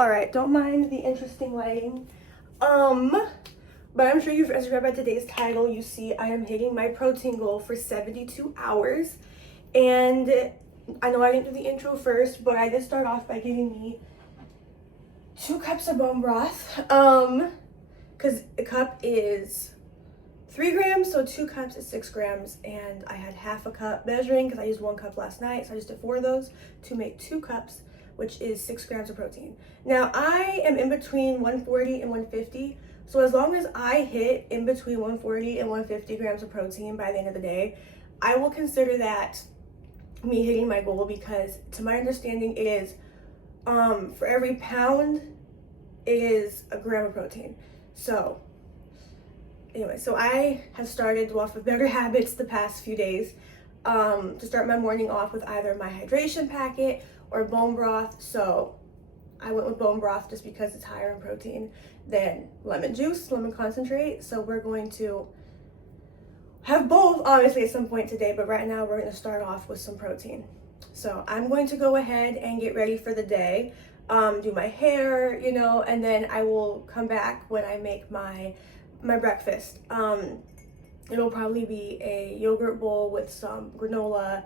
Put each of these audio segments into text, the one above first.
Alright, don't mind the interesting lighting. But I'm sure as you read by today's title, you see I am hitting my protein goal for 72 hours. And I know I didn't do the intro first, but I did start off by giving me 2 cups of bone broth. Because a cup is 3 grams, so 2 cups is 6 grams. And I had half a cup measuring because I used 1 cup last night, so I just did 4 of those to make 2 cups, which is 6 grams of protein. Now, I am in between 140 and 150, so as long as I hit in between 140 and 150 grams of protein by the end of the day, I will consider that me hitting my goal, because to my understanding it is, for every pound, it is a gram of protein. So, anyway, so I have started off with better habits the past few days, to start my morning off with either my hydration packet or bone broth. So I went with bone broth just because it's higher in protein than lemon juice, lemon concentrate. So we're going to have both obviously at some point today, but right now we're going to start off with some protein. So I'm going to go ahead and get ready for the day, do my hair, you know, and then I will come back when I make my breakfast. It'll probably be a yogurt bowl with some granola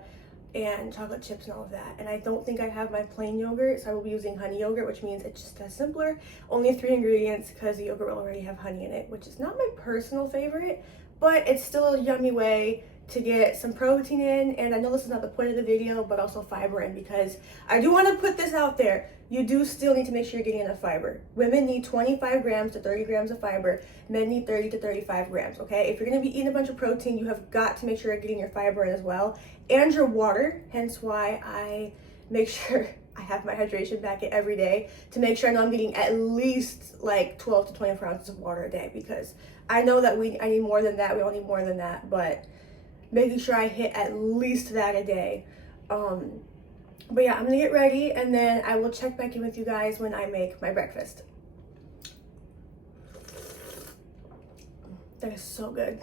and chocolate chips and all of that. And I don't think I have my plain yogurt, so I will be using honey yogurt, which means it's just as simpler. Only 3 ingredients because the yogurt will already have honey in it, which is not my personal favorite, but it's still a yummy way to get some protein in. And I know this is not the point of the video, but also fiber in, because I do want to put this out there. You do still need to make sure you're getting enough fiber. Women need 25 grams to 30 grams of fiber. Men need 30 to 35 grams, okay? If you're going to be eating a bunch of protein, you have got to make sure you're getting your fiber in as well, and your water. Hence why I make sure I have my hydration packet every day to make sure I know I'm getting at least like 12 to 24 ounces of water a day, because I know that I need more than that. We all need more than that, but making sure I hit at least that a day. But yeah, I'm gonna get ready and then I will check back in with you guys when I make my breakfast. That is so good.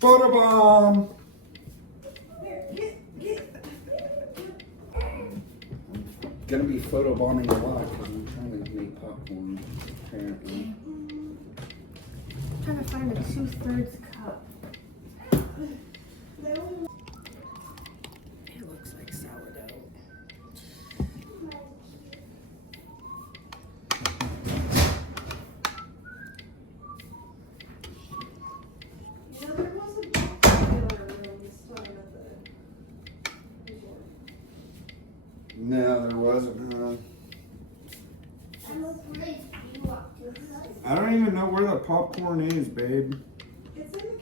Photobomb! Gonna be photobombing a lot because I'm trying to make popcorn, apparently. I'm trying to find a 2/3 cup. It looks like sourdough. No, there wasn't. I don't even know where the popcorn is, babe. It's in the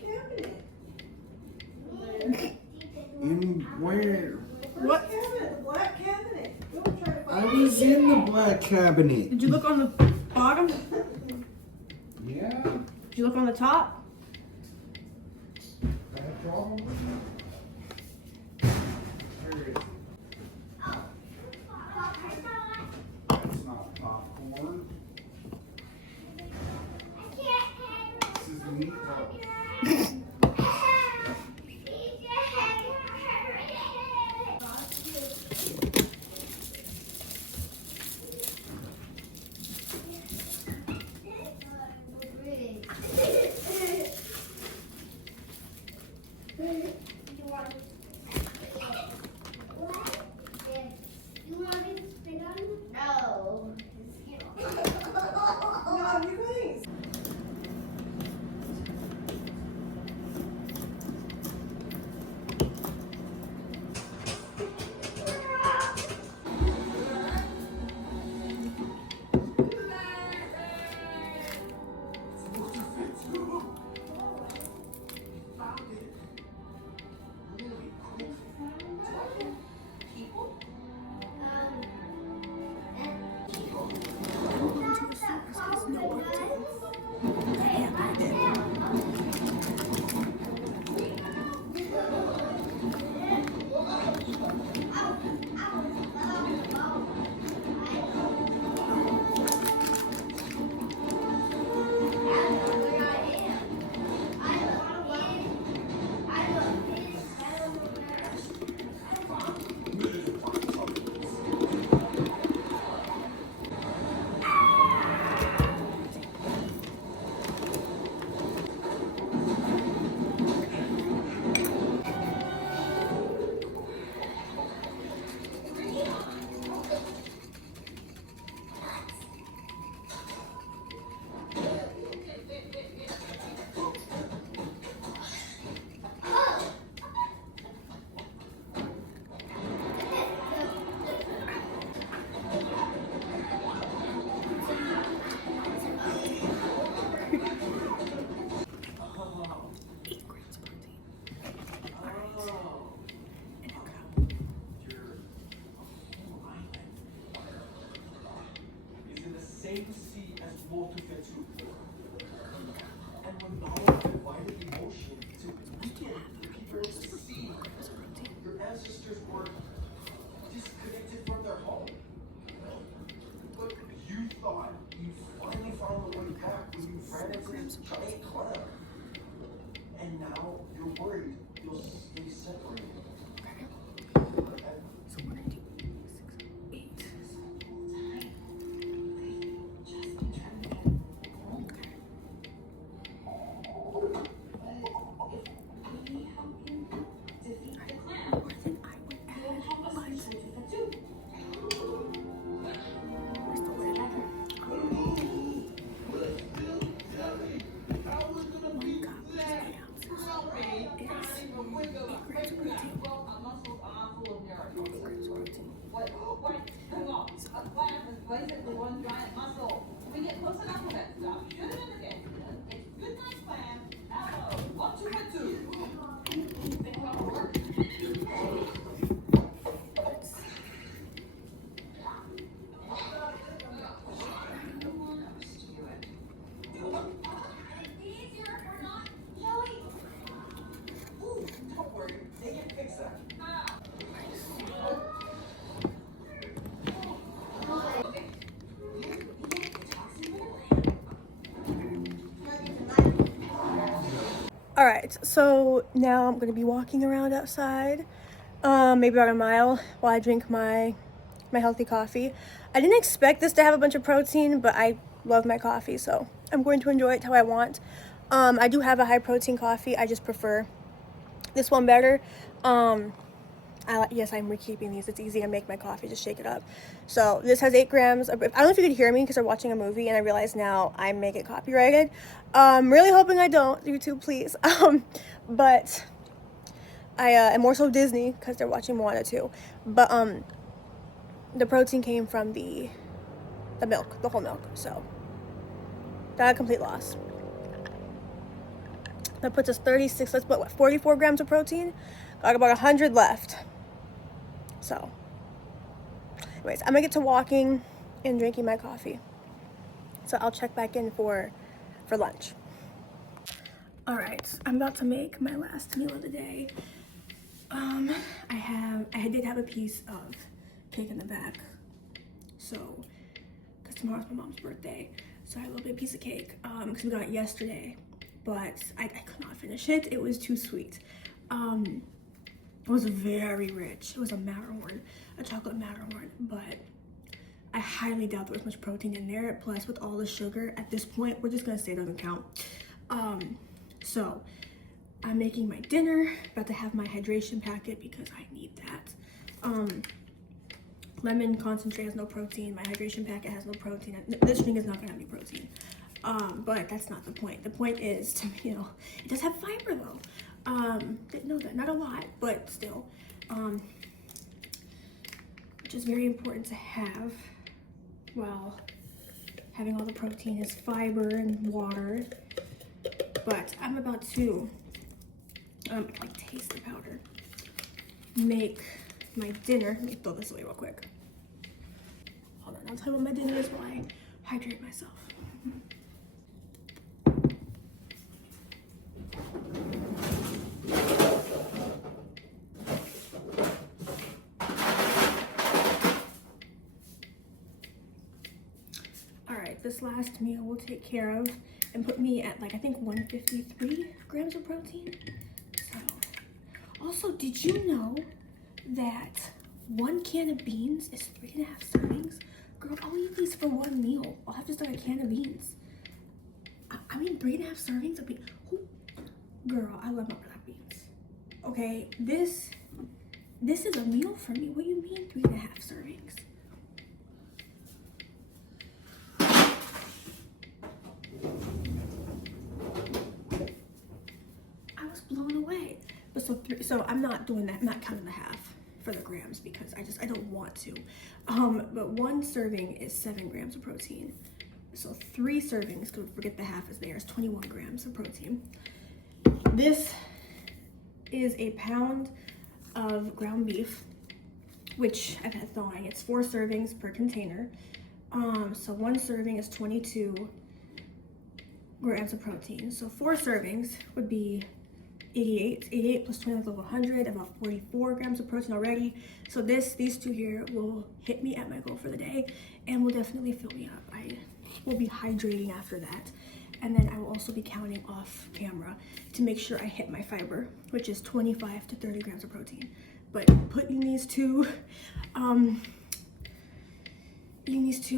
cabinet. In where? What? Cabinet, the black cabinet. Don't try to I find was in the black cabinet. Did you look on the bottom? Yeah. Did you look on the top? I had a problem with that. Where is it? That's not popcorn. This is meatballs. aim to see as motivated. And when knowledge divided emotion to weaken people to see your ancestors were disconnected from their home. But you thought you finally found the way back when you ran into this giant clam. And now you're worried you'll stay separated. So we're gonna do 6, 8. Basically one giant muscle. We get close enough to that stuff. Should have been the case. It's good night plan. Hello. 1, 2, and 2. Think about the work. Easier or not, Kelly? Ooh, don't worry, they can fix that. All right, so now I'm gonna be walking around outside, maybe about a mile while I drink my healthy coffee. I didn't expect this to have a bunch of protein, but I love my coffee, so I'm going to enjoy it how I want. I do have a high protein coffee. I just prefer this one better. Yes, I'm rekeeping these. It's easy to make my coffee, just shake it up. So this has 8 grams. I don't know if you could hear me because I'm watching a movie and I realize now I may get copyrighted. Really hoping I don't, YouTube, please. But I am more so Disney because they're watching Moana too. But the protein came from the milk, the whole milk. So not a complete loss. That puts us 36, that's what, 44 grams of protein? Got about 100 left. So, anyways, I'm gonna get to walking and drinking my coffee. So I'll check back in for lunch. All right, I'm about to make my last meal of the day. I did have a piece of cake in the back. So, because tomorrow's my mom's birthday. So I had a little bit of piece of cake, because we got it yesterday. But I could not finish it. It was too sweet. It was very rich. It was a chocolate Matterhorn, but I highly doubt there was much protein in there. Plus, with all the sugar, at this point, we're just gonna say it doesn't count. So I'm making my dinner, about to have my hydration packet because I need that. Lemon concentrate has no protein. My hydration packet has no protein. This drink is not gonna have any protein. But that's not the point. The point is, it does have fiber though. Didn't know that, not a lot, but still, which is very important to have while having all the protein is fiber and water. But I'm about to, like taster powder, make my dinner. Let me throw this away real quick. Hold on, I'll tell you what my dinner is while I hydrate myself. This last meal will take care of and put me at like I think 153 grams of protein. So also, did you know that 1 can of beans is 3.5 servings? Girl, I'll eat these for 1 meal. I'll have to start a can of beans. I mean 3.5 servings of beans. Girl, I love my black beans. Okay, this is a meal for me. What do you mean 3.5 servings? Blown away. But so I'm not doing that. I'm not counting the half for the grams because I don't want to. But 1 serving is 7 grams of protein. So 3 servings, because forget the half is there, is 21 grams of protein. This is a pound of ground beef, which I've had thawing. It's 4 servings per container. So one serving is 22 grams of protein. So 4 servings would be 88 plus 20 is over 100, about 44 grams of protein already. So these two here will hit me at my goal for the day and will definitely fill me up. I will be hydrating after that. And then I will also be counting off camera to make sure I hit my fiber, which is 25 to 30 grams of protein. But putting these two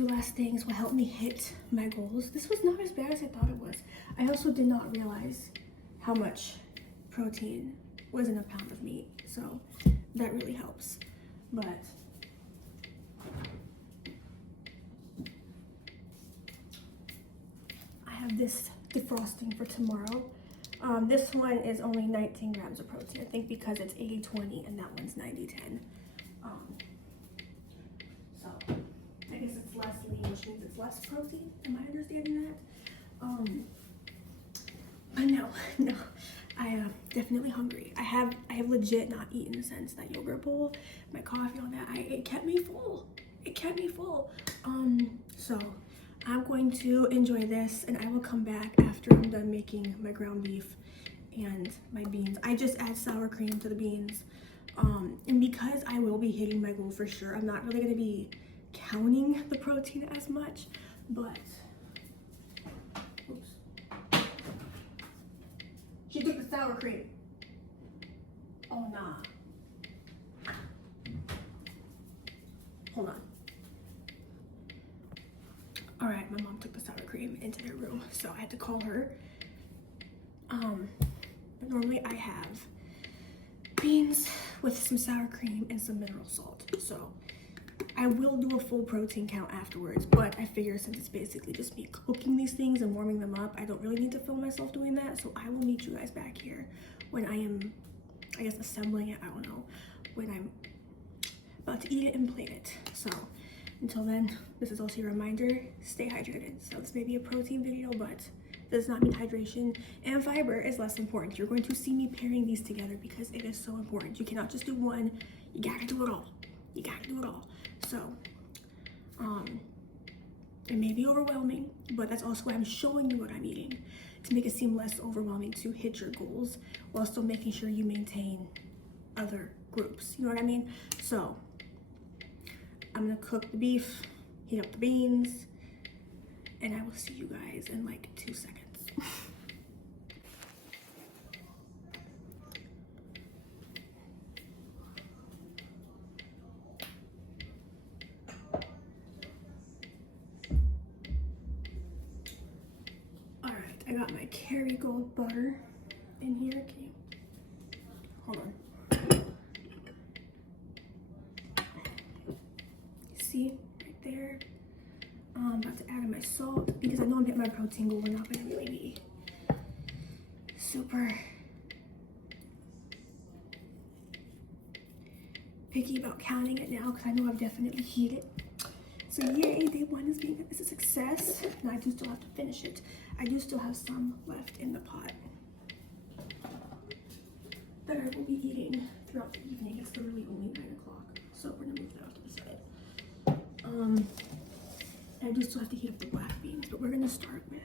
last things will help me hit my goals. This was not as bad as I thought it was. I also did not realize how much protein was in a pound of meat, so that really helps. But I have this defrosting for tomorrow. This one is only 19 grams of protein, I think, because it's 80-20 and that one's 90-10. So I guess it's less lean, which means it's less protein. Am I understanding that? But no, I am definitely hungry. I have legit not eaten since that yogurt bowl, my coffee, all that. It kept me full. It kept me full. So I'm going to enjoy this, and I will come back after I'm done making my ground beef and my beans. I just add sour cream to the beans. And because I will be hitting my goal for sure, I'm not really gonna be counting the protein as much, but oops. She took the sour cream. Oh nah. Hold on. All right, my mom took the sour cream into their room, so I had to call her. But normally I have beans with some sour cream and some mineral salt. So I will do a full protein count afterwards, but I figure since it's basically just me cooking these things and warming them up, I don't really need to film myself doing that. So I will meet you guys back here when I am, I guess, assembling it. I don't know, when I'm about to eat it and plate it. So until then, this is also a reminder, stay hydrated. So this may be a protein video, but does not mean hydration and fiber is less important. You're going to see me pairing these together because it is so important. You cannot just do one, you gotta do it all. You gotta do it all. So, it may be overwhelming, but that's also why I'm showing you what I'm eating, to make it seem less overwhelming to hit your goals while still making sure you maintain other groups. You know what I mean? So, I'm gonna cook the beef, heat up the beans, and I will see you guys in like 2 seconds. All right, I got my Kerrygold butter in here. Can you, hold on. See, right there. I'm about to add in my salt because I know I'm hitting my protein goal. We're not gonna really be super picky about counting it now because I know I've definitely heated. So yay, day one is a success. Now I do still have to finish it. I do still have some left in the pot that I will be eating throughout the evening. It's literally only 9 o'clock, so we're gonna move that off to the side. I do still have to heat up the black beans, but we're gonna start with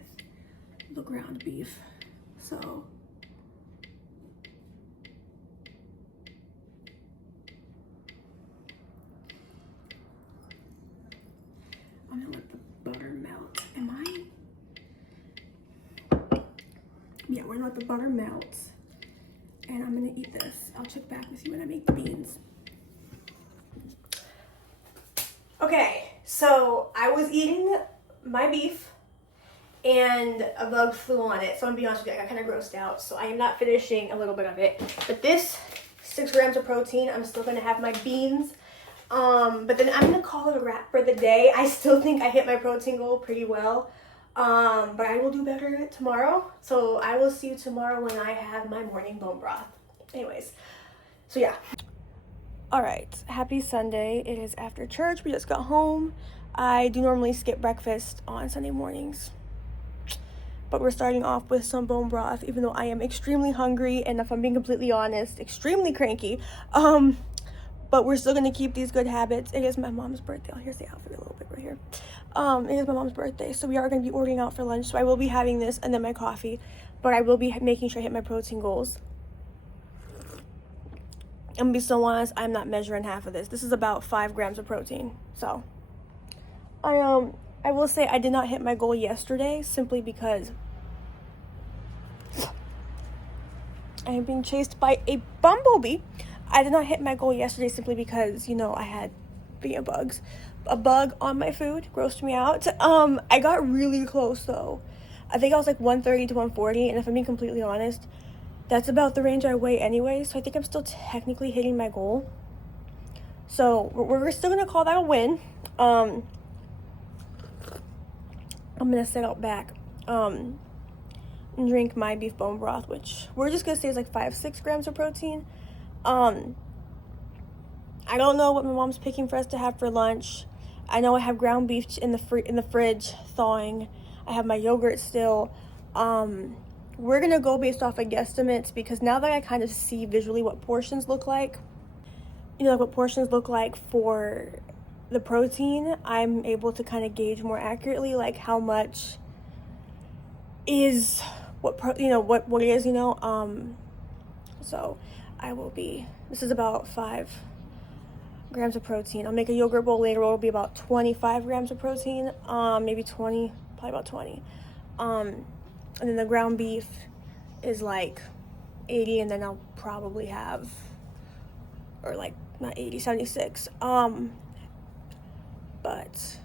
the ground beef. So I'm gonna let the butter melt. Yeah, we're gonna let the butter melt, and I'm gonna eat this. I'll check back with you when I make the beans. Okay, so I was eating my beef and a bug flew on it. So I'm gonna be honest with you, I got kind of grossed out. So I am not finishing a little bit of it. But this 6 grams of protein, I'm still gonna have my beans. But then I'm gonna call it a wrap for the day. I still think I hit my protein goal pretty well. But I will do better tomorrow. So I will see you tomorrow when I have my morning bone broth. Anyways, so yeah. All right, happy Sunday. It is after church. We just got home. I do normally skip breakfast on Sunday mornings, but we're starting off with some bone broth, even though I am extremely hungry and, if I'm being completely honest, extremely cranky. but we're still gonna keep these good habits. It is my mom's birthday. Oh, here's the outfit a little bit right here. It is my mom's birthday, so we are gonna be ordering out for lunch. So I will be having this and then my coffee, but I will be making sure I hit my protein goals. I'm gonna be so honest, I'm not measuring half of this. This is about 5 grams of protein. So I will say I did not hit my goal yesterday simply because I am being chased by a bumblebee. I did not hit my goal yesterday simply because, you know, I had bugs. A bug on my food grossed me out. I got really close though. I think I was like 130 to 140, and if I'm being completely honest, that's about the range I weigh anyway, so I think I'm still technically hitting my goal. So we're still gonna call that a win. I'm gonna sit out back and drink my beef bone broth, which we're just gonna say is like 5-6 grams of protein. I don't know what my mom's picking for us to have for lunch. I know I have ground beef in the fridge thawing. I have my yogurt still. We're gonna go based off of guesstimates because now that I kind of see visually what portions look like, you know, like what portions look like for the protein, I'm able to kind of gauge more accurately like how much is what it is, you know. So I will be, this is about 5 grams of protein. I'll make a yogurt bowl later. It'll be about 25 grams of protein, maybe 20, probably about 20. And then the ground beef is like 80, and then I'll probably have, or like not 80, 76. But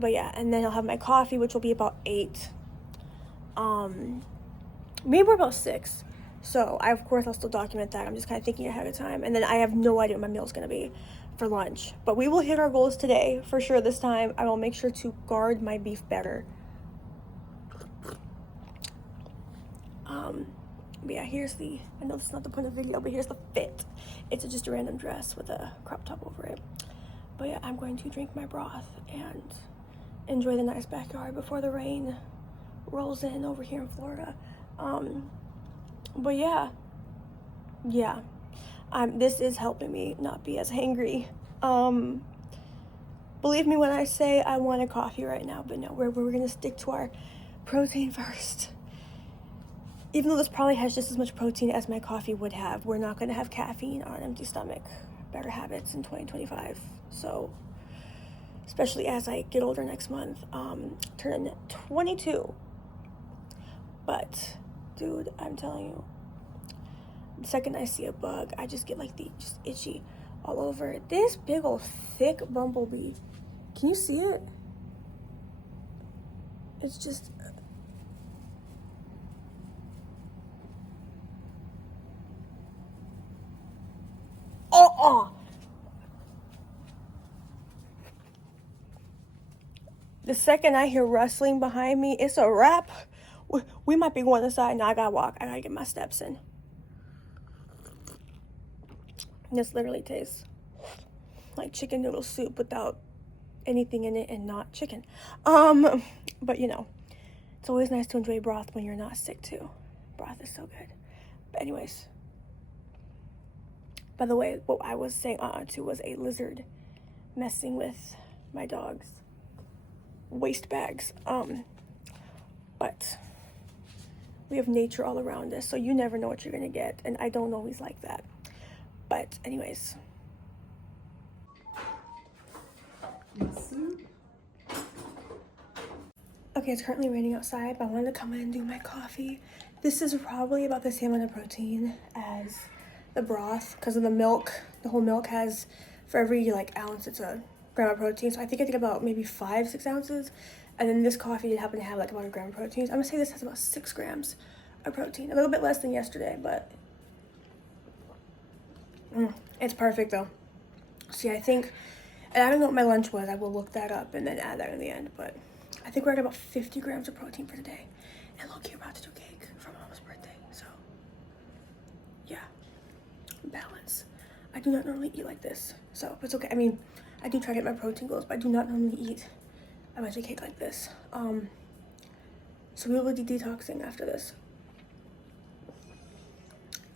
yeah, and then I'll have my coffee, which will be about 8. Maybe we're about 6. So I'll still document that. I'm just kind of thinking ahead of time. And then I have no idea what my meal's gonna be for lunch. But we will hit our goals today, for sure this time. I will make sure to guard my beef better. But yeah, I know this is not the point of the video, but here's the fit. It's just a random dress with a crop top over it. But yeah, I'm going to drink my broth and enjoy the nice backyard before the rain rolls in over here in Florida. But yeah, this is helping me not be as hangry. Believe me when I say I want a coffee right now, but no, we're gonna stick to our protein first. Even though this probably has just as much protein as my coffee would have, we're not gonna have caffeine on an empty stomach. Better habits in 2025. So, especially as I get older next month, turn 22. But, dude, I'm telling you, the second I see a bug, I just get like just itchy all over it. This big old thick bumblebee, can you see it? It's just, the second I hear rustling behind me, it's a wrap. We might be going inside. Now I gotta walk. I gotta get my steps in. This literally tastes like chicken noodle soup without anything in it and not chicken. But you know, it's always nice to enjoy broth when you're not sick too. Broth is so good. But anyways, by the way, what I was saying to was a lizard messing with my dog's waste bags. But we have nature all around us, so you never know what you're gonna get, and I don't always like that. But anyways. Okay, it's currently raining outside, but I wanted to come in and do my coffee. This is probably about the same amount of protein as the broth because of the milk. The whole milk has, for every like ounce, it's a gram of protein. So I think about maybe 5-6 ounces. And then this coffee did happen to have like about a gram of protein. So I'm gonna say this has about 6 grams of protein. A little bit less than yesterday, but it's perfect though. See, I think, and I don't know what my lunch was. I will look that up and then add that in the end. But I think we're at about 50 grams of protein for today. And look, you're about to do cake for Mama's birthday. So yeah, balance. I do not normally eat like this, so it's okay. I mean, I do try to hit my protein goals, but I do not normally eat a bunch of cake like this. So we will be detoxing after this.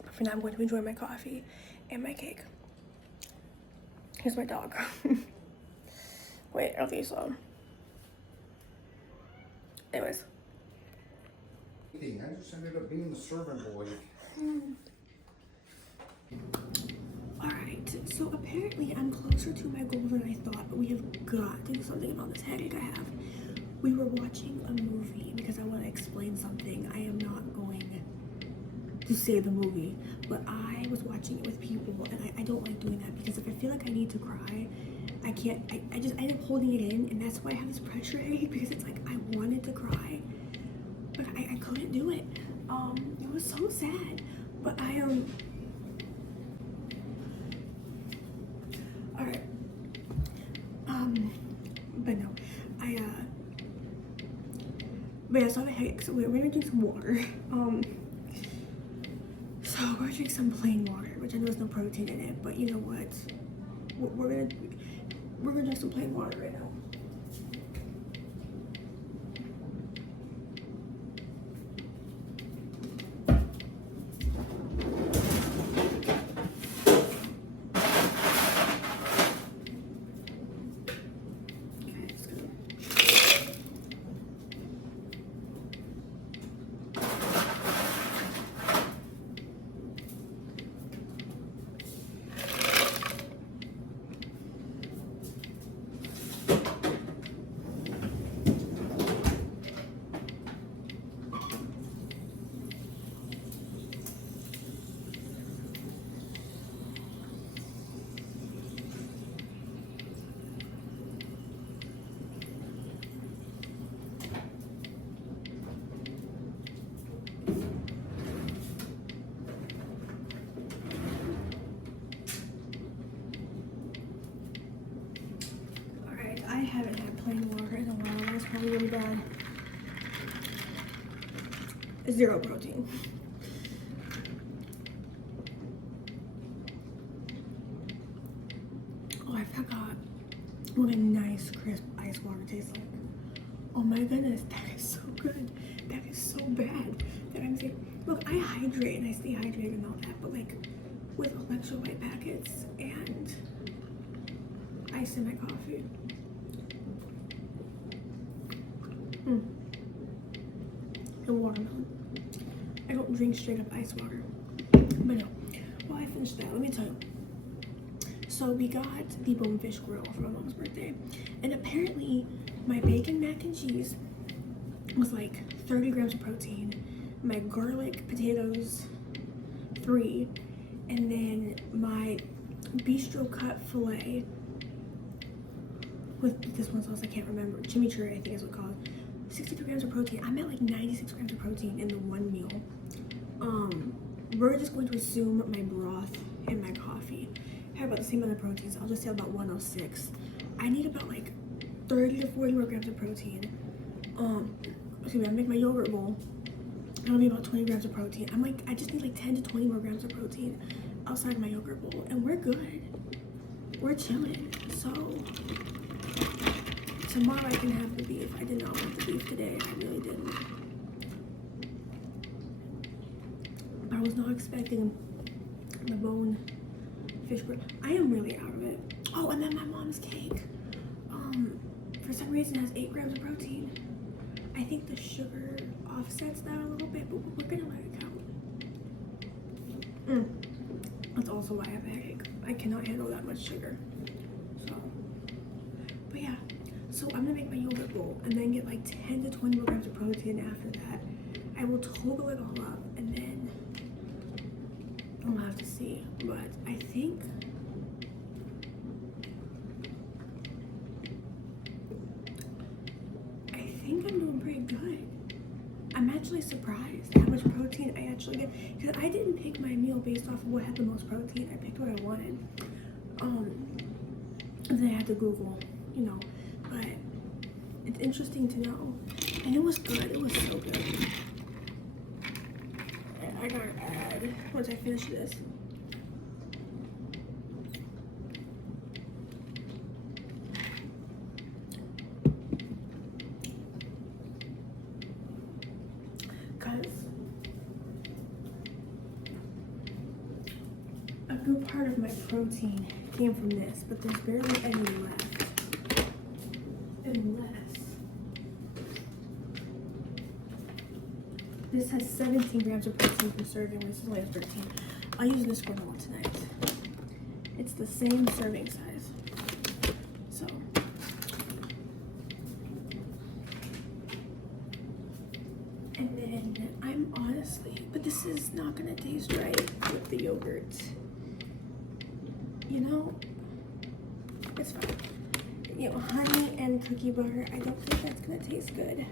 But for now, I'm going to enjoy my coffee and my cake. Here's my dog. Wait, I don't think you saw him. Anyways. I just ended up being the servant boy. Alright, so apparently I'm closer to my goal than I thought, but we have got to do something about this headache I have. We were watching a movie because I want to explain something. I am not going to say the movie, but I was watching it with people, and I don't like doing that because if I feel like I need to cry, I can't. I just end up holding it in, and that's why I have this pressure headache, because it's like I wanted to cry, but I couldn't do it. It was so sad, but all right. But no, but yeah, so I have a headache, so we're gonna drink some water. So we're gonna drink some plain water, which I know there's no protein in it, but you know what? We're gonna drink some plain water right now. I haven't had plain water in a while. That's probably really bad. 0 protein. Oh, I forgot what a nice crisp ice water tastes like. Oh my goodness, that is so good. That is so bad that I'm saying. Look, I hydrate and I stay hydrated and all that, but like with electrolyte packets and ice in my coffee. And watermelon. I don't drink straight up ice water. But no. Well, I finished that. Let me tell you. So we got the bonefish grill for my mom's birthday. And apparently my bacon mac and cheese was like 30 grams of protein. My garlic potatoes, 3. And then my bistro cut filet with this one sauce I can't remember. Chimichurri, I think is what it's called. 63 grams of protein. I'm at like 96 grams of protein in the one meal. We're just going to assume my broth and my coffee have about the same amount of protein, so I'll just say about 106. I need about like 30 to 40 more grams of protein. Excuse me, I make my yogurt bowl. That'll be about 20 grams of protein. I just need like 10 to 20 more grams of protein outside my yogurt bowl, and we're good. We're chilling. So tomorrow I can have the beef. I did not want the beef today. I really didn't. But I was not expecting the bone fish grill. I am really out of it. Oh, and then my mom's cake. For some reason has 8 grams of protein. I think the sugar offsets that a little bit, but we're gonna let it count. That's also why I have a headache. I cannot handle that much sugar. So, but yeah. So I'm gonna make my yogurt bowl and then get like 10 to 20 more grams of protein after that. I will toggle it all up and then I'll have to see. But I think I'm doing pretty good. I'm actually surprised how much protein I actually get, because I didn't pick my meal based off of what had the most protein. I picked what I wanted. And then I had to Google, you know, but it's interesting to know. And it was good. It was so good. I gotta add once I finish this. A good part of my protein came from this, but there's barely any left. Unless this has 17 grams of protein per serving, this is only has 13. I'll use this for the one tonight. It's the same serving size. So and then I'm honestly, but this is not gonna taste right with the yogurt. You know, it's fine. You know, honey and cookie butter, I don't think that's gonna taste good.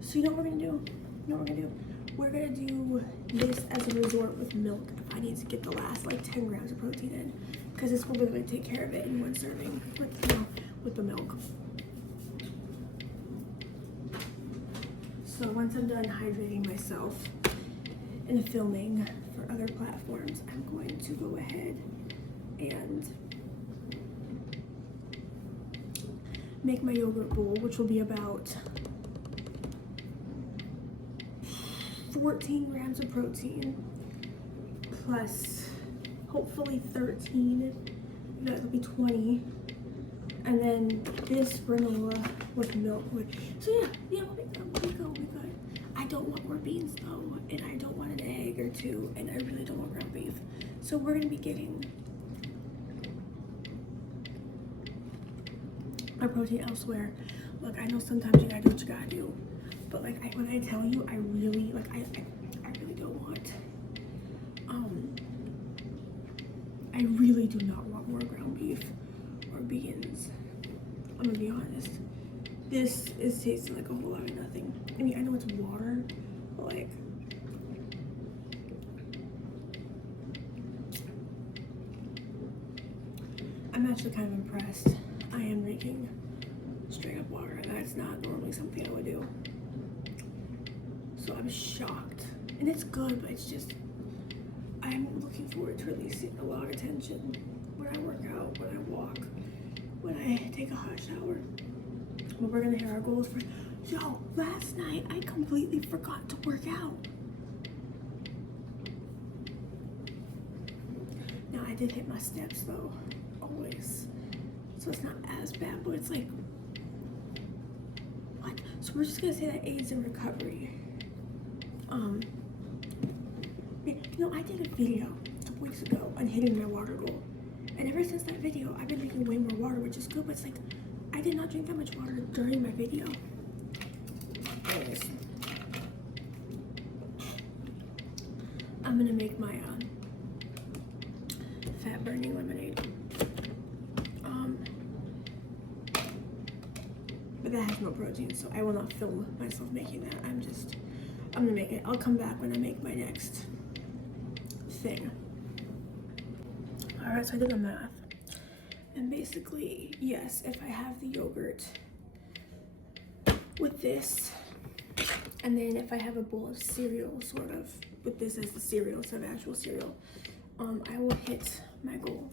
So you know what we're gonna do? You know what we're gonna do? We're gonna do this as a resort with milk if I need to get the last like 10 grams of protein in, because this will really take care of it in one serving with, you know, with the milk. So once I'm done hydrating myself and filming for other platforms, I'm going to go ahead and make my yogurt bowl, which will be about 14 grams of protein plus hopefully 13, that'll be 20, and then this granola with milk. So yeah, we'll be good. I don't want more beans though, and I don't want an egg or two, and I really don't want ground beef. So we're gonna be getting our protein elsewhere. Look, I know sometimes you gotta do what you gotta do, but like when I tell you, I really don't want. I really do not want more ground beef or beans. I'm gonna be honest. This is tasting like a whole lot of nothing. I mean, I know it's water, but like, I'm actually kind of impressed. I am drinking straight up water, and that's not normally something I would do. So I'm shocked. And it's good, but it's just, I'm looking forward to releasing a lot of tension when I work out, when I walk, when I take a hot shower. But we're gonna hear our goals for, yo, last night I completely forgot to work out. Now I did hit my steps though, always. So it's not as bad, but it's like, what? So we're just gonna say that aids in recovery. You know, I did a video a couple weeks ago on hitting my water goal. And ever since that video, I've been drinking way more water, which is good, but it's like, I did not drink that much water during my video. Anyways, I'm gonna make my fat burning lemonade. But that has no protein, so I will not film myself making that. I'm gonna make it. I'll come back when I make my next thing. All right, so I did the math. And basically, yes, if I have the yogurt with this, and then if I have a bowl of cereal, sort of, with this as the cereal instead of actual cereal, I will hit my goal.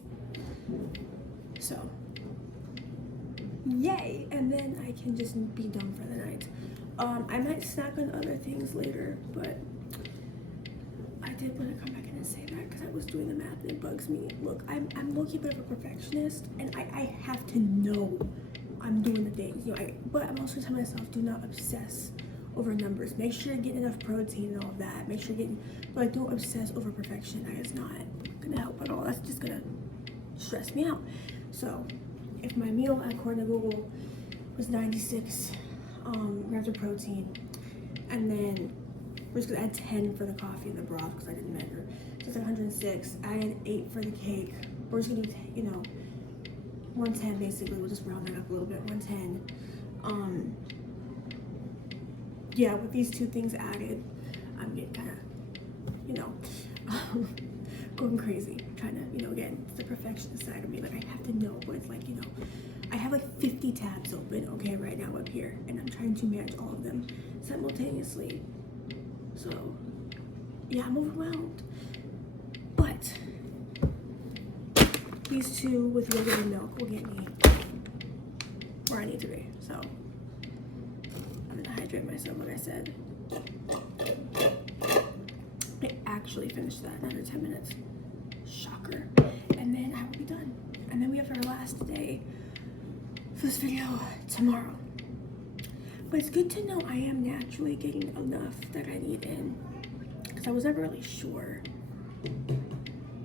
So, yay! And then I can just be done for the night. I might snack on other things later, but I did want to come back in and say that because I was doing the math and it bugs me. Look, I'm low-key a bit of a perfectionist, and I have to know I'm doing the things, you know. But I'm also telling myself, do not obsess over numbers. Make sure you're getting enough protein and all of that. Make sure you're getting, but like, don't obsess over perfection. That is not gonna help at all. That's just gonna stress me out. So, if my meal according to Google was 96 grams of protein, and then we're just gonna add 10 for the coffee and the broth because I didn't measure. So it's like 106. I had 8 for the cake. We're just gonna do, you know, 110 basically. We'll just round that up a little bit. 110. Yeah, with these two things added, I'm getting kind of, you know, going crazy. Trying to, you know, again, it's the perfectionist side of me. Like, I have to know, but it's like, you know, I have like 50 tabs open, okay, right now up here, and I'm trying to manage all of them simultaneously. So, yeah, I'm overwhelmed. But these two with yogurt and milk will get me where I need to be. So, I'm gonna hydrate myself, like I said. I actually finished that in under 10 minutes. Shocker. and then I will be done. And then we have our last day for this video tomorrow. But it's good to know I am naturally getting enough that I need in, because I was never really sure.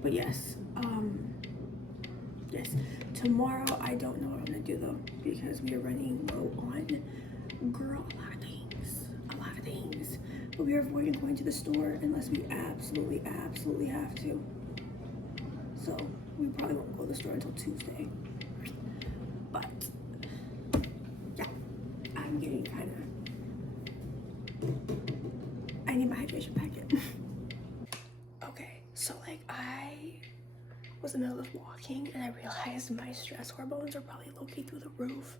But yes, yes, tomorrow I don't know what I'm gonna do though, because we are running low on, girl, a lot of things. But we are avoiding going to the store unless we absolutely have to. So we probably won't go to the store until Tuesday. But yeah, I'm getting I need my hydration packet. Okay, so like I was in the middle of walking and I realized my stress hormones are probably low-key through the roof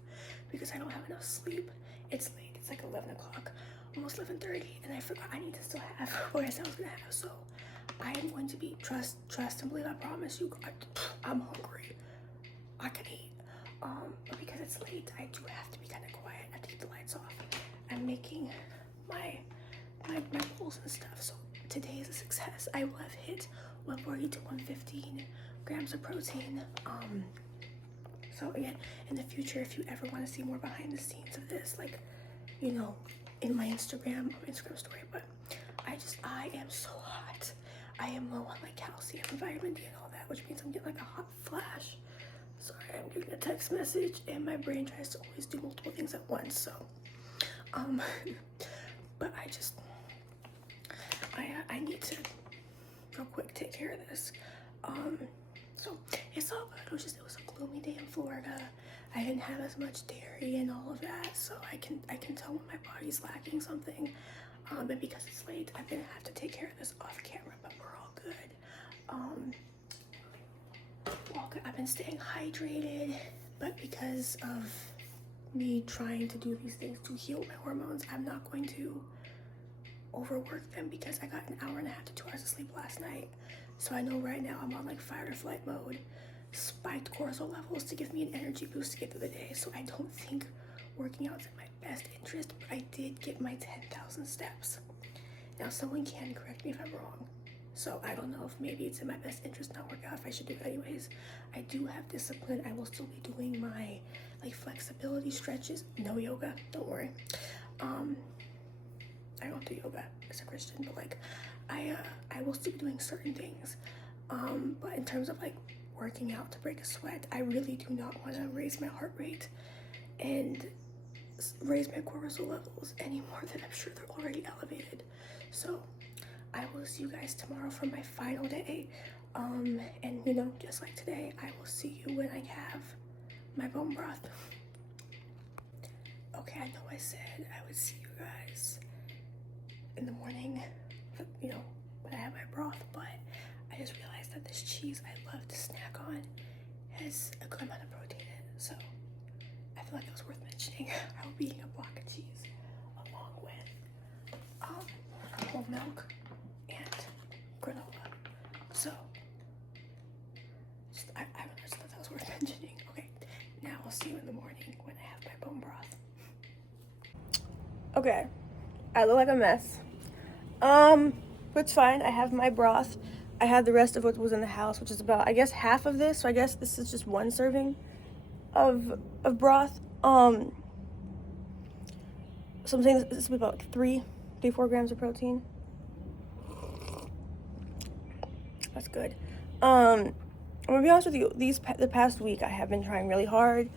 because I don't have enough sleep. It's late, it's like 11 o'clock, almost 11:30, and I forgot I need to still have what I said I was gonna have. So I am going to be, trust and believe, I promise you, I'm hungry. I can eat. But because it's late, I do have to be kind of quiet. I have to keep the lights off. I'm making my bowls and stuff. So today is a success. I will have hit 140 to 115 grams of protein. So again, in the future, if you ever want to see more behind the scenes of this, like, you know, in my Instagram story, but I am so hot. I am low on like calcium and vitamin D and all that, which means I'm getting like a hot flash. Sorry, I'm getting a text message and my brain tries to always do multiple things at once. So, but I need to real quick take care of this. So it's all good. It was a gloomy day in Florida. I didn't have as much dairy and all of that, so I can tell when my body's lacking something. And because it's late, I'm gonna have to take care of this off camera, but we're all good. I've been staying hydrated, but because of me trying to do these things to heal my hormones, I'm not going to overwork them because I got an hour and a half to 2 hours of sleep last night. So I know right now I'm on like fight or flight mode, spiked cortisol levels to give me an energy boost to get through the day. So I don't think working out is in my best interest, but I did get my 10,000 steps. Now someone can correct me if I'm wrong. So I don't know if maybe it's in my best interest not work out, if I should do it anyways. I do have discipline. I will still be doing my like flexibility stretches. No yoga, don't worry. I don't do yoga as a Christian, but like I will still be doing certain things. But in terms of like working out to break a sweat, I really do not want to raise my heart rate and raise my cortisol levels any more than I'm sure they're already elevated. So I will see you guys tomorrow for my final day. And you know, just like today, I will see you when I have my bone broth. Okay, I know I said I would see you guys in the morning, you know, when I have my broth, but I just realized that this cheese I love to snack on has a good amount of protein in it, so I feel like it was worth mentioning. I will be eating a block of cheese along with whole milk and granola. So I just thought that was worth mentioning. Okay, now I'll see you in the morning when I have my bone broth. Okay, I look like a mess. But it's fine. I have my broth. I have the rest of what was in the house, which is about, I guess, half of this. So I guess this is just one serving of broth. So I'm saying this will be about 3-4 grams of protein. That's good. I'm gonna be honest with you. The past week I have been trying really hard.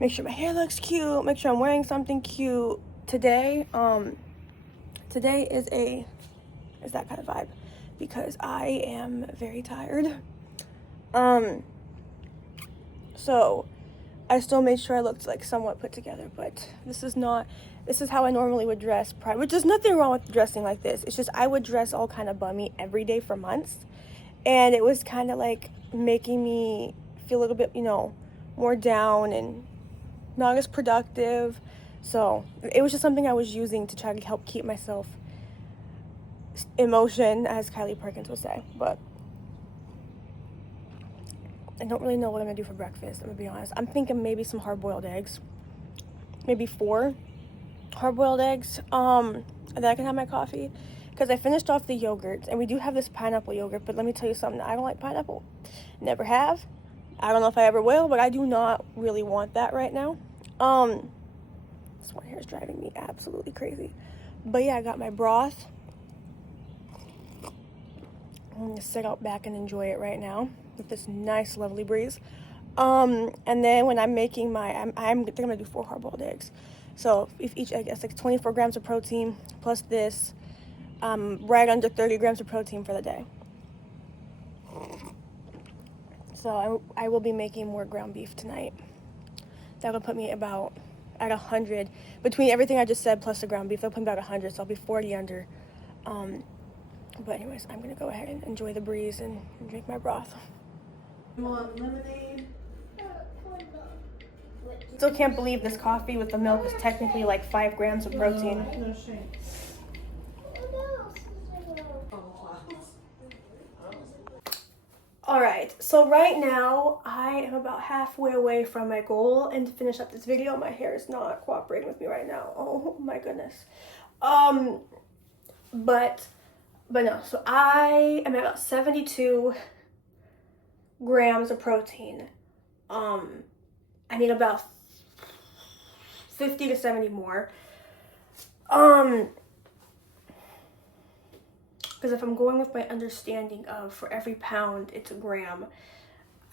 Make sure my hair looks cute. Make sure I'm wearing something cute. Today is that kind of vibe because I am very tired. So I still made sure I looked like somewhat put together, but this is how I normally would dress which there's nothing wrong with dressing like this. It's just I would dress all kind of bummy every day for months, and it was kind of like making me feel a little bit, you know, more down and not as productive. So it was just something I was using to try to help keep myself in motion, as Kylie Perkins would say. But I don't really know what I'm gonna do for breakfast, I'm gonna be honest. I'm thinking maybe some hard-boiled eggs, maybe 4 hard-boiled eggs, and then I can have my coffee, because I finished off the yogurts, and we do have this pineapple yogurt, but let me tell you something, I don't like pineapple. Never have. I don't know if I ever will, but I do not really want that right now. This one here is driving me absolutely crazy. But yeah, I got my broth. I'm gonna sit out back and enjoy it right now with this nice, lovely breeze. And then when I'm making my, I think I'm gonna do 4 hard-boiled eggs. So if each egg has like 24 grams of protein plus this, right under 30 grams of protein for the day. So I will be making more ground beef tonight. That'll put me about at 100 between everything I just said plus the ground beef. That'll put me about 100, so I'll be 40 under. But anyways, I'm gonna go ahead and enjoy the breeze and drink my broth. You want lemonade? Still can't believe this coffee with the milk is technically like 5 grams of protein. No shame. Alright, so right now I am about halfway away from my goal, and to finish up this video, my hair is not cooperating with me right now. Oh my goodness. But no, so I am at about 72 grams of protein. I need about 50 to 70 more. Because if I'm going with my understanding of for every pound it's a gram,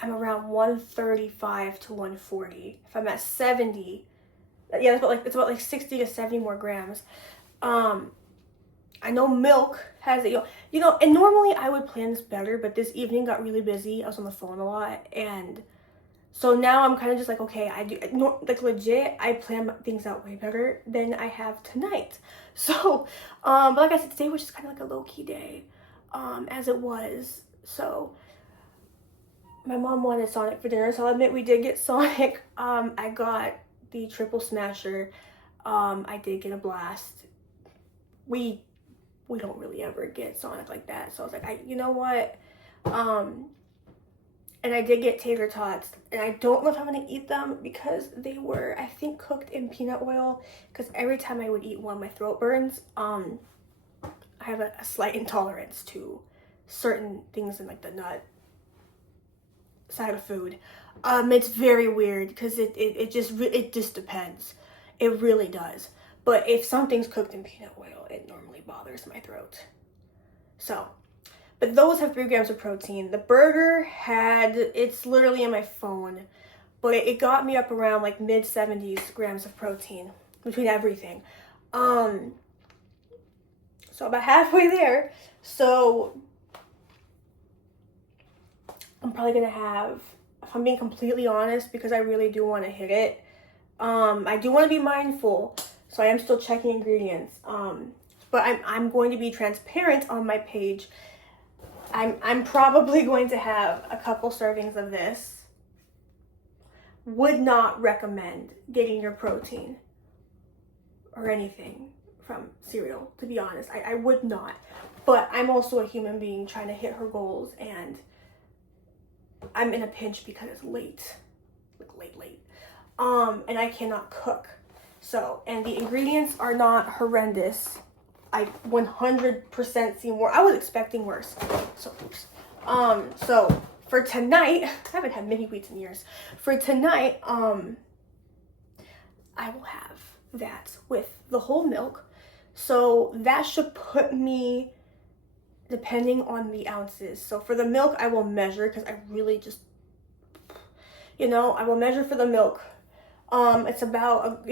I'm around 135 to 140. If I'm at 70, yeah, it's about like 60 to 70 more grams. I know milk has it, you know, and normally I would plan this better, but this evening got really busy. I was on the phone a lot, and so now I'm kind of just like, okay, like legit, I plan things out way better than I have tonight. So, but like I said, today was just kind of like a low-key day, as it was. So, my mom wanted Sonic for dinner, so I'll admit we did get Sonic. I got the triple smasher. I did get a blast. We don't really ever get Sonic like that, so I was like, you know what? And I did get tater tots, and I don't know if I'm gonna eat them because they were, I think, cooked in peanut oil, because every time I would eat one, my throat burns. I have a slight intolerance to certain things in like the nut side of food. It's very weird because it just depends. It really does. But if something's cooked in peanut oil, it normally bothers my throat. So, but those have 3 grams of protein. The burger it's literally in my phone, but it got me up around like mid 70s grams of protein between everything. So about halfway there. So I'm probably gonna have, if I'm being completely honest, because I really do want to hit it. I do want to be mindful, so I am still checking ingredients. But I'm going to be transparent on my page. I'm probably going to have a couple servings of this. Would not recommend getting your protein or anything from cereal, to be honest. I would not. But I'm also a human being trying to hit her goals, and I'm in a pinch because it's late. Like late. And I cannot cook. So, and the ingredients are not horrendous. I 100% see more. I was expecting worse. So, oops. So for tonight, I haven't had mini wheats in years. For tonight, I will have that with the whole milk. So that should put me, depending on the ounces. So for the milk, I will measure, because I really just, I will measure for the milk. It's about,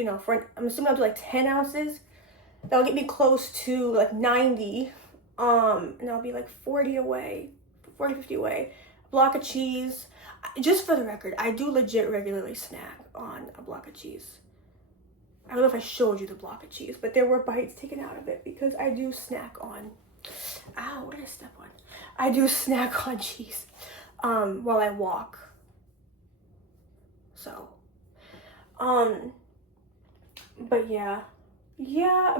I'm assuming I'll do like 10 ounces. That'll get me close to like 90. And I'll be like 40, 50 away. A block of cheese. Just for the record, I do legit regularly snack on a block of cheese. I don't know if I showed you the block of cheese, but there were bites taken out of it because I do snack on, what did I step on? I do snack on cheese while I walk. So, but yeah,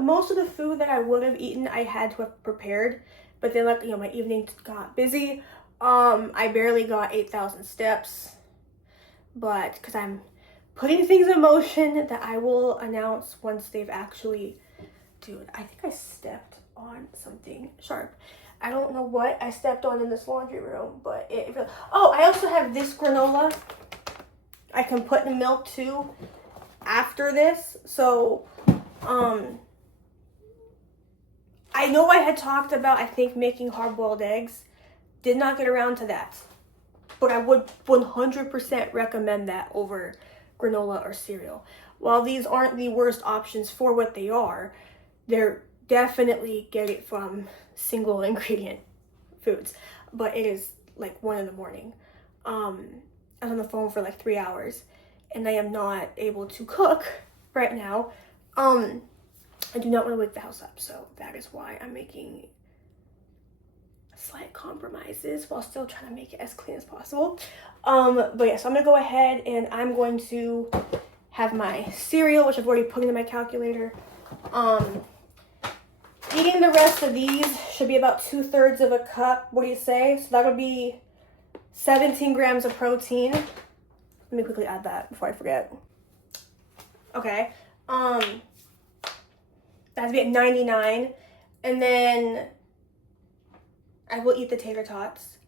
most of the food that I would have eaten, I had to have prepared, but then like, my evening got busy. I barely got 8,000 steps, but because I'm putting things in motion that I will announce once they've actually, dude, I think I stepped on something sharp. I don't know what I stepped on in this laundry room, but oh, I also have this granola. I can put in milk too after this. So, I know I had talked about, I think, making hard-boiled eggs. Did not get around to that. But I would 100% recommend that over granola or cereal. While these aren't the worst options for what they are, they're definitely get it from single ingredient foods. But it is like 1 in the morning. I was on the phone for like 3 hours and I am not able to cook right now. I do not want to wake the house up, so that is why I'm making slight compromises while still trying to make it as clean as possible. But yeah, so I'm gonna go ahead and I'm going to have my cereal, which I've already put into my calculator. Eating the rest of these should be about 2/3 of a cup. What do you say? So that'll be 17 grams of protein. Let me quickly add that before I forget. Okay. That'd be at 99. And then I will eat the tater tots.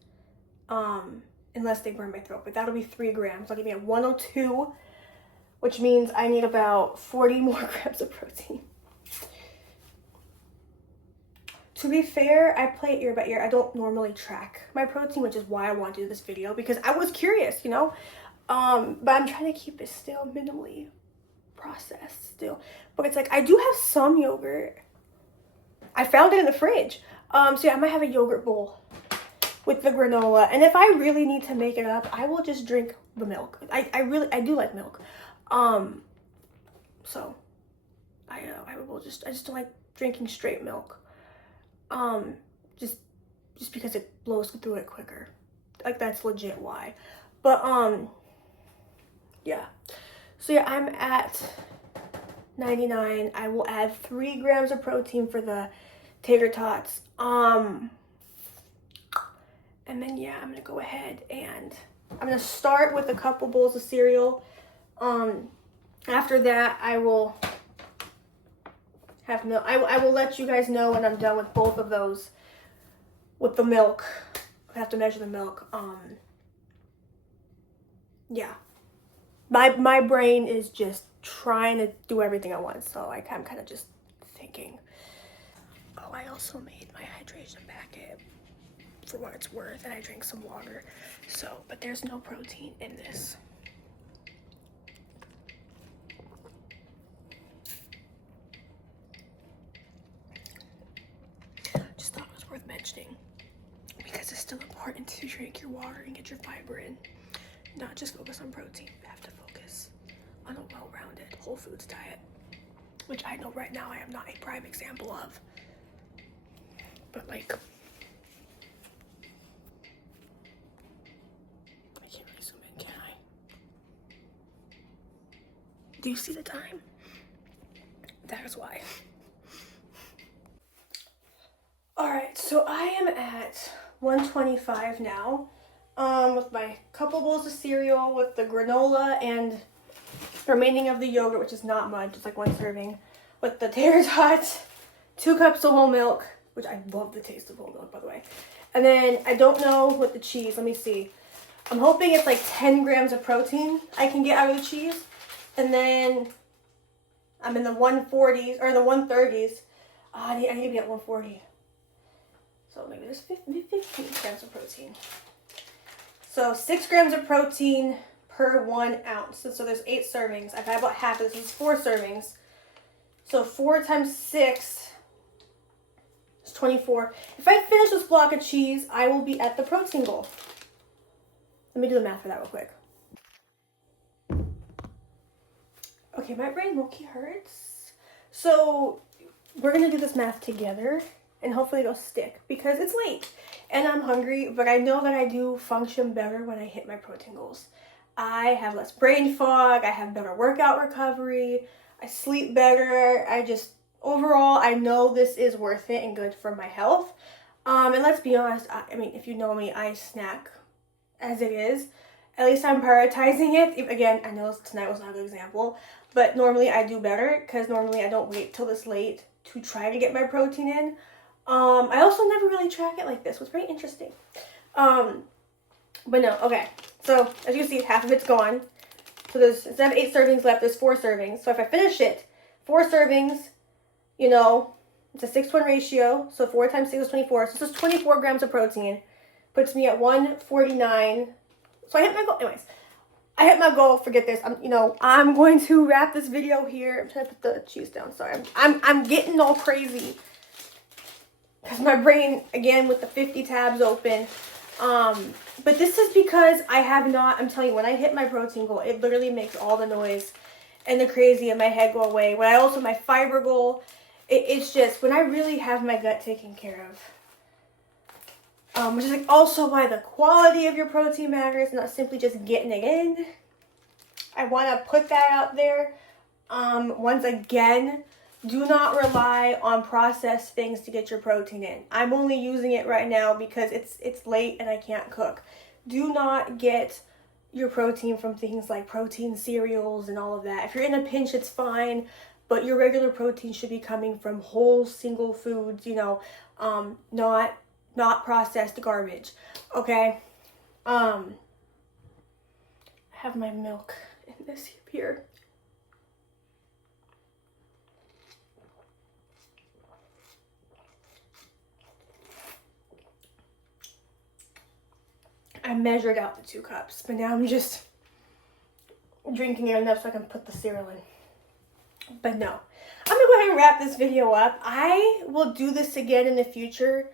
Unless they burn my throat. But that'll be 3 grams. That'll give me a 102. Which means I need about 40 more grams of protein. To be fair, I play ear by ear. I don't normally track my protein, which is why I want to do this video. Because I was curious, you know. But I'm trying to keep it still minimally processed still. But it's like, I do have some yogurt. I found it in the fridge. So yeah, I might have a yogurt bowl with the granola. And if I really need to make it up, I will just drink the milk. I do like milk. So I just don't like drinking straight milk. Just because it blows through it quicker. Like, that's legit why. But yeah. So yeah, I'm at 99. I will add 3 grams of protein for the tater tots. And then yeah, I'm gonna go ahead and I'm gonna start with a couple bowls of cereal. After that, I will have milk. I will let you guys know when I'm done with both of those with the milk. I have to measure the milk. Yeah. My brain is just trying to do everything at once, so I'm kind of just thinking. Oh, I also made my hydration packet for what it's worth, and I drank some water. So, but there's no protein in this. Just thought it was worth mentioning because it's still important to drink your water and get your fiber in. Not just focus on protein. You have to focus on a well-rounded whole foods diet, which I know right now I am not a prime example of. But like, I can't really zoom in, can I? Do you see the time? That is why. Alright, so I am at 125 now. With my couple bowls of cereal, with the granola and the remaining of the yogurt, which is not much, it's like 1 serving, with the tater tots, 2 cups of whole milk, which I love the taste of whole milk, by the way. And then I don't know what the cheese, let me see. I'm hoping it's like 10 grams of protein I can get out of the cheese. And then I'm in the 140s, or the 130s. I need to be at 140. So maybe there's 15 grams of protein. So 6 grams of protein per 1 ounce. So there's 8 servings. I've had about half of this. This is 4 servings. So 4 times 6 is 24. If I finish this block of cheese, I will be at the protein goal. Let me do the math for that real quick. Okay, my brain low-key hurts. So we're going to do this math together. And hopefully it'll stick because it's late and I'm hungry, but I know that I do function better when I hit my protein goals. I have less brain fog, I have better workout recovery, I sleep better, overall, I know this is worth it and good for my health. And let's be honest, I mean, if you know me, I snack as it is. At least I'm prioritizing it. Again, I know tonight was not a good example, but normally I do better because normally I don't wait till this late to try to get my protein in. I also never really track it like this. It was very interesting. But no, okay. So as you can see, half of it's gone. So there's, instead of 8 servings left, there's 4 servings. So if I finish it, 4 servings, you know, it's a 6-to-1 ratio. So 4 times 6 is 24. So this is 24 grams of protein. Puts me at 149. So I hit my goal. Anyways, I hit my goal. Forget this. I'm going to wrap this video here. I'm trying to put the cheese down. Sorry. I'm getting all crazy. Because my brain, again, with the 50 tabs open. But this is because I have not, I'm telling you, when I hit my protein goal, it literally makes all the noise and the crazy in my head go away. When I also, my fiber goal, it's just, when I really have my gut taken care of. Which is like also why the quality of your protein matters, not simply just getting it in. I want to put that out there. Once again, do not rely on processed things to get your protein in. I'm only using it right now because it's late and I can't cook. Do not get your protein from things like protein cereals and all of that. If you're in a pinch, it's fine, but your regular protein should be coming from whole single foods, not processed garbage. Okay? I have my milk in this here. I measured out the 2 cups, but now I'm just drinking it enough so I can put the cereal in. But no, I'm gonna go ahead and wrap this video up. I will do this again in the future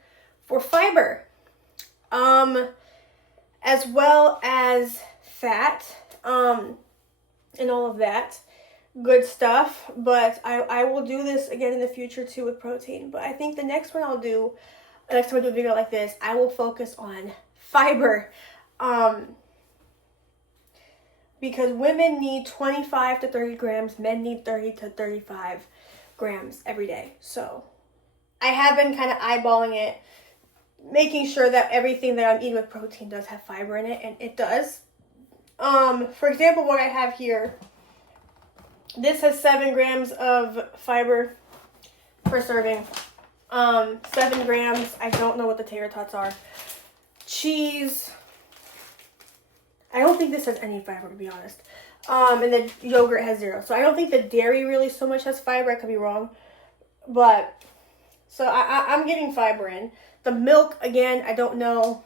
for fiber, as well as fat, and all of that good stuff. But I will do this again in the future too with protein. But I think the next one I'll do, next time I do a video like this, I will focus on fiber, because women need 25 to 30 grams, men need 30 to 35 grams every day. So I have been kind of eyeballing it, making sure that everything that I'm eating with protein does have fiber in it, and it does. For example, what I have here, this has 7 grams of fiber per serving. 7 grams, I don't know what the tater tots are. Cheese, I don't think this has any fiber, to be honest. And the yogurt has 0. So I don't think the dairy really so much has fiber. I could be wrong. But, so I'm getting fiber in. The milk, again, I don't know.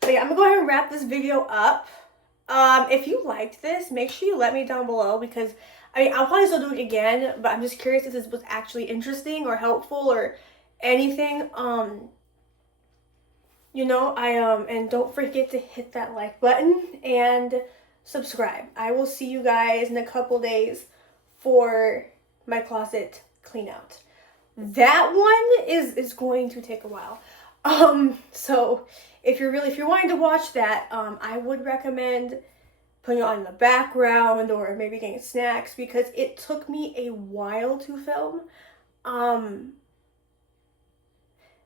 But yeah, I'm going to go ahead and wrap this video up. If you liked this, make sure you let me down below, because, I'll probably still do it again, but I'm just curious if this was actually interesting or helpful or anything. And don't forget to hit that like button and subscribe. I will see you guys in a couple days for my closet clean out. That one is going to take a while. So if you're wanting to watch that, I would recommend putting it on in the background or maybe getting snacks, because it took me a while to film.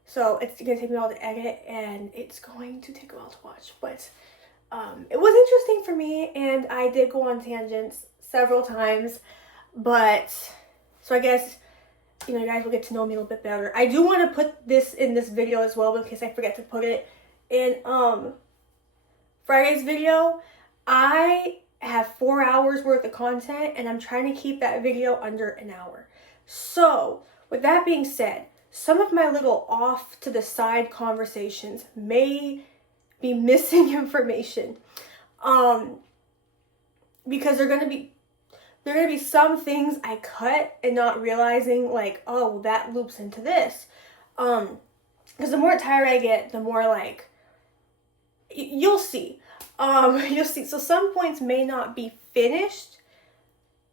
So it's going to take me a while to edit, and it's going to take a while to watch. But it was interesting for me, and I did go on tangents several times. But, so I guess, you guys will get to know me a little bit better. I do want to put this in this video as well, in case I forget to put it in Friday's video. I have 4 hours worth of content, and I'm trying to keep that video under an hour. So, with that being said, some of my little off to the side conversations may be missing information, because there are going to be some things I cut and not realizing, like, oh, that loops into this. Because the more tired I get, the more, like, you'll see. You'll see. So some points may not be finished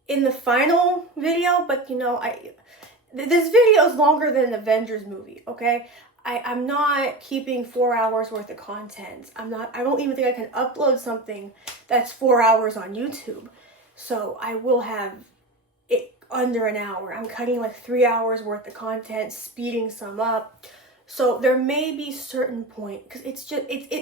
in the final video, but this video is longer than an Avengers movie, okay? I'm not keeping 4 hours worth of content. I don't even think I can upload something that's 4 hours on YouTube. So I will have it under an hour. I'm cutting like 3 hours worth of content, speeding some up. So there may be certain point, because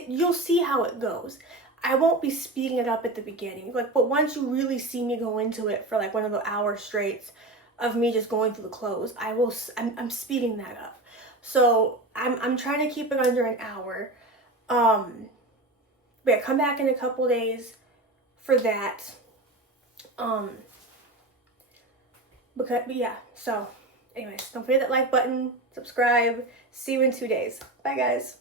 you'll see how it goes. I won't be speeding it up at the beginning, but once you really see me go into it for like one of the hour straights of me just going through the clothes, I'm speeding that up. So I'm trying to keep it under an hour. But yeah, come back in a couple days for that. Because yeah, so anyways, don't forget that like button, subscribe. See you in 2 days. Bye guys.